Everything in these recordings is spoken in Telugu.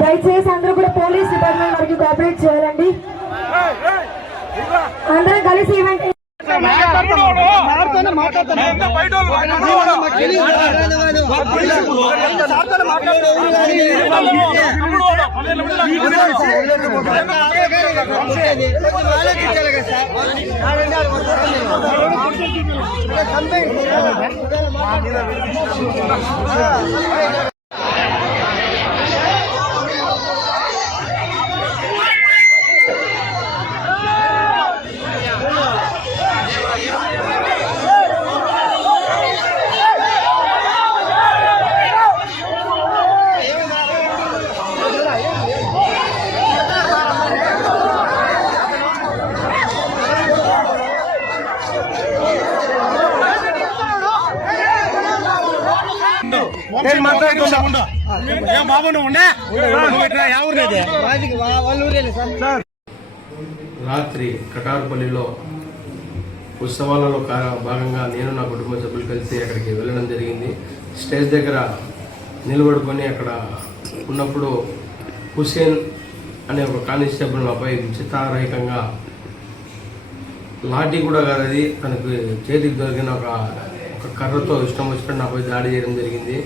దయచేసి అందరూ కూడా పోలీస్ డిపార్ట్మెంట్ వారికి కోఆపరేట్ చేయాలండి. అందరం కలిసి ఈవెంట్ రాత్రి కటారుపల్లిలో ఉత్సవాలలో భాగంగా నేను నా కుటుంబ సభ్యులు కలిసి అక్కడికి వెళ్ళడం జరిగింది. స్టేజ్ దగ్గర నిలబడుకొని అక్కడ ఉన్నప్పుడు హుసేన్ అనే ఒక కానిస్టేబుల్ నాపై చిత్తారహితంగా లాఠీ కూడా కాదు అది తనకు చేతికి దొరికిన ఒక కర్రతో ఇష్టం వచ్చినట్టు నాపై దాడి చేయడం జరిగింది.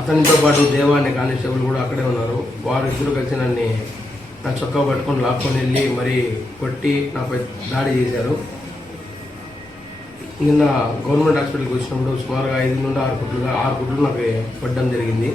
అతనితో పాటు దేవా అనే కానిస్టేబుల్ కూడా అక్కడే ఉన్నారు. వారు ఇద్దరు కలిసి నా చొక్కా పట్టుకొని లాక్కొని వెళ్ళి మరీ కొట్టి నాపై దాడి చేశారు. నిన్న గవర్నమెంట్ హాస్పిటల్కి వచ్చినప్పుడు సుమారుగా 5 నుండి 6 కుట్లు నాకు పడడం జరిగింది.